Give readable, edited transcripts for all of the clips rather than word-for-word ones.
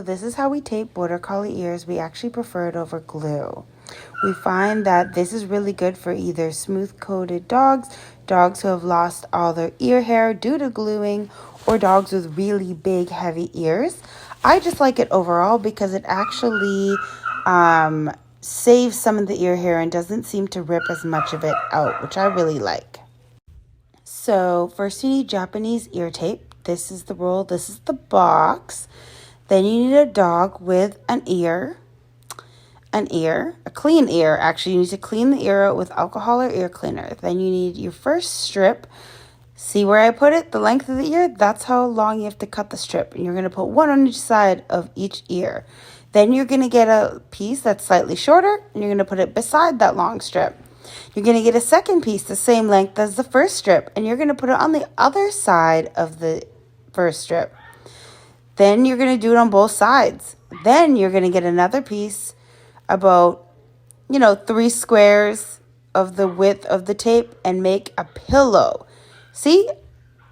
So this is how we tape Border Collie ears. We actually prefer it over glue. We find that this is really good for either smooth-coated dogs, dogs who have lost all their ear hair due to gluing, or dogs with really big, heavy ears. I just like it overall because it actually saves some of the ear hair and doesn't seem to rip as much of it out, which I really like. So first you need Japanese ear tape. This is the roll, this is the box. Then you need a dog with a clean ear. Actually, you need to clean the ear out with alcohol or ear cleaner. Then you need your first strip. See where I put it? The length of the ear, that's how long you have to cut the strip. And you're going to put one on each side of each ear. Then you're going to get a piece that's slightly shorter, and you're going to put it beside that long strip. You're going to get a second piece the same length as the first strip, and you're going to put it on the other side of the first strip. Then you're going to do it on both sides. Then you're going to get another piece about, 3 squares of the width of the tape and make a pillow. See?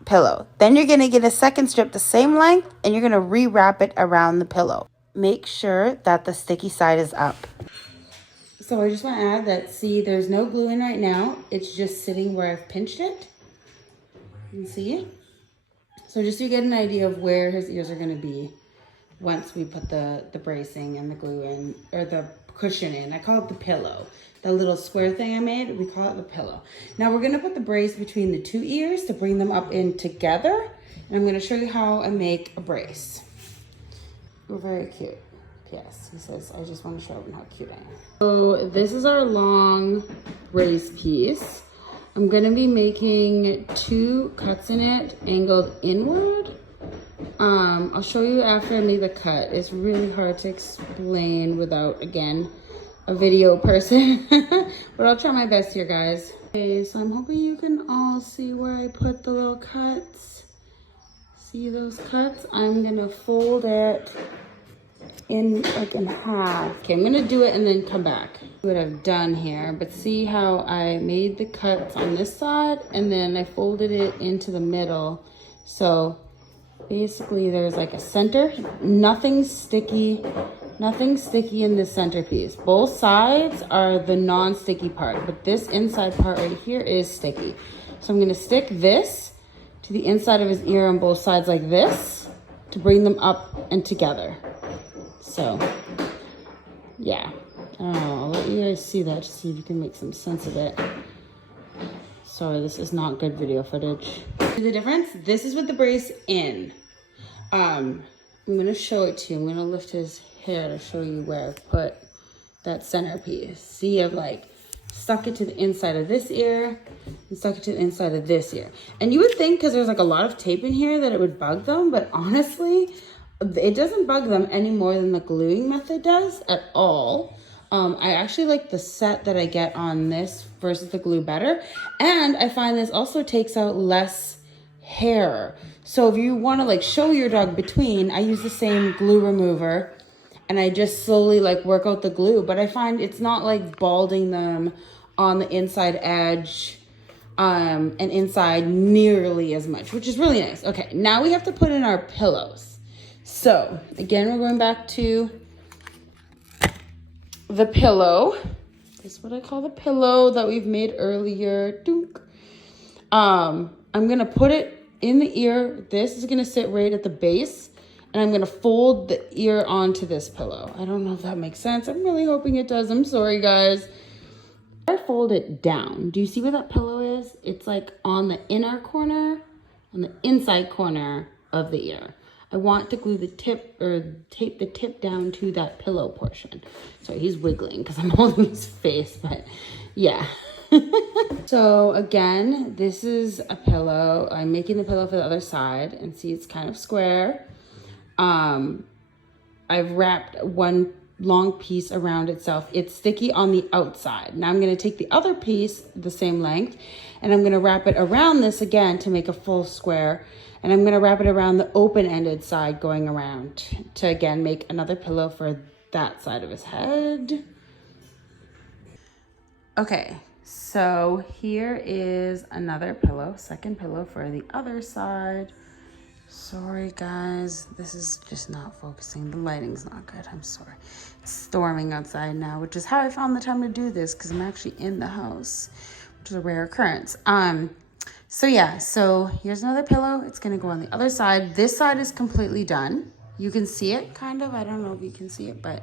Pillow. Then you're going to get a second strip the same length and you're going to rewrap it around the pillow. Make sure that the sticky side is up. So I just want to add that, see, there's no glue in right now. It's just sitting where I've pinched it. You can see it? So just so you get an idea of where his ears are going to be once we put the bracing and the glue in, or the cushion in. I call it the pillow. The little square thing I made, we call it the pillow. Now we're going to put the brace between the 2 ears to bring them up in together. And I'm going to show you how I make a brace. We're very cute. Yes, he says, I just want to show him how cute I am. So this is our long brace piece. I'm going to be making 2 cuts in it, angled inward. I'll show you after I make the cut. It's really hard to explain without, again, a video person. But I'll try my best here, guys. Okay, so I'm hoping you can all see where I put the little cuts. See those cuts? I'm going to fold it in half. Okay, I'm gonna do it and then come back. What I've done here, but see how I made the cuts on this side and then I folded it into the middle. So basically there's like a center, nothing sticky in the centerpiece. Both sides are the non-sticky part, but this inside part right here is sticky. So I'm gonna stick this to the inside of his ear on both sides like this to bring them up and together. So, yeah, I don't know, I'll let you guys see that to see if you can make some sense of it. Sorry, this is not good video footage. See the difference? This is with the brace in. I'm gonna show it to you. I'm gonna lift his hair to show you where I've put that centerpiece. See, I've like stuck it to the inside of this ear and stuck it to the inside of this ear. And you would think, because there's like a lot of tape in here, that it would bug them, but honestly, it doesn't bug them any more than the gluing method does at all. I actually like the set that I get on this versus the glue better. And I find this also takes out less hair. So if you want to like show your dog between, I use the same glue remover and I just slowly like work out the glue. But I find it's not like balding them on the inside edge and inside nearly as much, which is really nice. Okay, now we have to put in our pillows. So again, we're going back to the pillow. This is what I call the pillow that we've made earlier. Dunk. I'm going to put it in the ear. This is going to sit right at the base. And I'm going to fold the ear onto this pillow. I don't know if that makes sense. I'm really hoping it does. I'm sorry, guys. I fold it down. Do you see where that pillow is? It's like on the inner corner, on the inside corner of the ear. I want to glue the tip or tape the tip down to that pillow portion. So he's wiggling because I'm holding his face, but yeah. So again, this is a pillow. I'm making the pillow for the other side and see it's kind of square. I've wrapped one long piece around itself. It's sticky on the outside. Now I'm going to take the other piece, the same length, and I'm going to wrap it around this again to make a full square. And I'm going to wrap it around the open-ended side going around to, again, make another pillow for that side of his head. Okay, so here is another pillow, second pillow for the other side. Sorry guys, this is just not focusing. The lighting's not good, I'm sorry. It's storming outside now, which is how I found the time to do this because I'm actually in the house, which is a rare occurrence. So yeah, so here's another pillow. It's gonna go on the other side. This side is completely done. You can see it kind of, I don't know if you can see it, but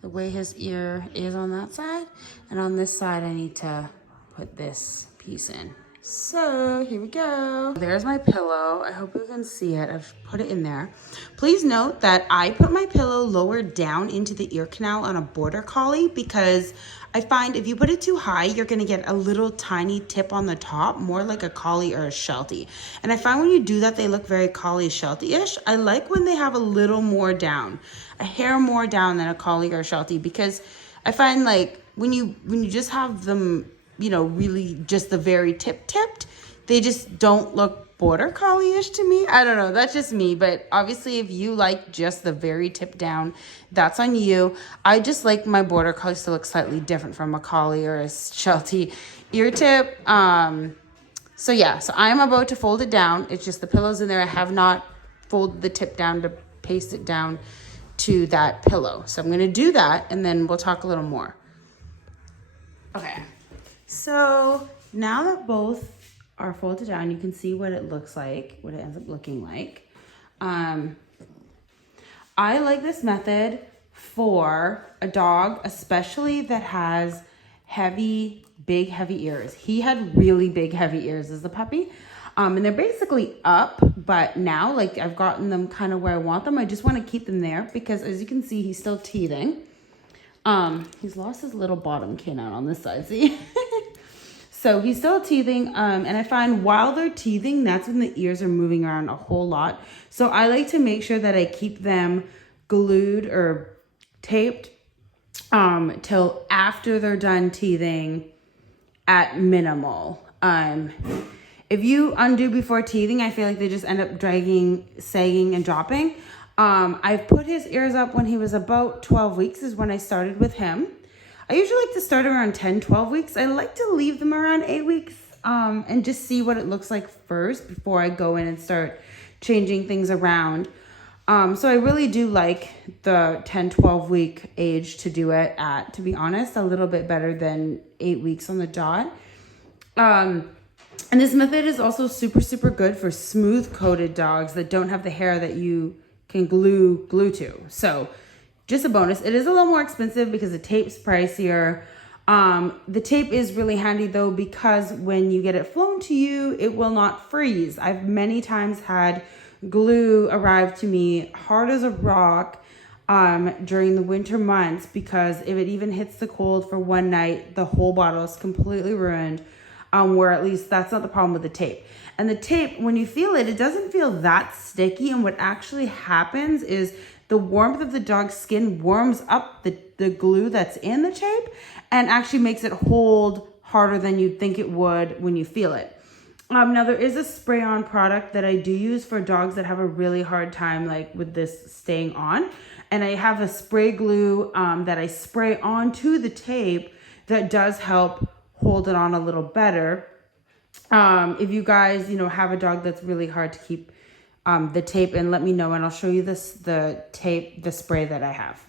the way his ear is on that side. And on this side, I need to put this piece in. So here we go. There's my pillow. I hope you can see it. I've put it in there. Please note that I put my pillow lower down into the ear canal on a Border Collie because I find if you put it too high, you're gonna get a little tiny tip on the top, more like a Collie or a Sheltie. And I find when you do that, they look very Collie Sheltie-ish. I like when they have a little more down, a hair more down than a Collie or a Sheltie, because I find like when you just have them, you know, really just the very tipped, they just don't look Border Collie-ish to me. I don't know, that's just me, but obviously if you like just the very tip down, that's on you. I just like my Border Collies to look slightly different from a Collie or a Sheltie ear tip. So yeah, so I'm about to fold it down. It's just the pillow's in there. I have not folded the tip down to paste it down to that pillow. So I'm gonna do that and then we'll talk a little more. Okay. So now that both are folded down, you can see what it looks like, what it ends up looking like. I like this method for a dog, especially that has big, heavy ears. He had really big, heavy ears as a puppy. And they're basically up, but now like I've gotten them kind of where I want them. I just want to keep them there because as you can see, he's still teething. He's lost his little bottom canine on this side, see? So he's still teething, and I find while they're teething, that's when the ears are moving around a whole lot. So I like to make sure that I keep them glued or taped till after they're done teething at minimal. If you undo before teething, I feel like they just end up dragging, sagging, and dropping. I've put his ears up when he was about 12 weeks is when I started with him. I usually like to start around 10, 12 weeks. I like to leave them around 8 weeks and just see what it looks like first before I go in and start changing things around. So I really do like the 10, 12 week age to do it at, to be honest, a little bit better than 8 weeks on the dot. And this method is also super, super good for smooth coated dogs that don't have the hair that you can glue to. So just a bonus. It is a little more expensive because the tape's pricier. The tape is really handy though because when you get it flown to you, it will not freeze. I've many times had glue arrive to me hard as a rock during the winter months because if it even hits the cold for one night, the whole bottle is completely ruined. Where at least that's not the problem with the tape. And the tape, when you feel it, it doesn't feel that sticky. And what actually happens is the warmth of the dog's skin warms up the glue that's in the tape and actually makes it hold harder than you'd think it would when you feel it. Now there is a spray-on product that I do use for dogs that have a really hard time like with this staying on. And I have a spray glue that I spray onto the tape that does help hold it on a little better. If you guys, have a dog that's really hard to keep the tape in, let me know and I'll show you the spray that I have.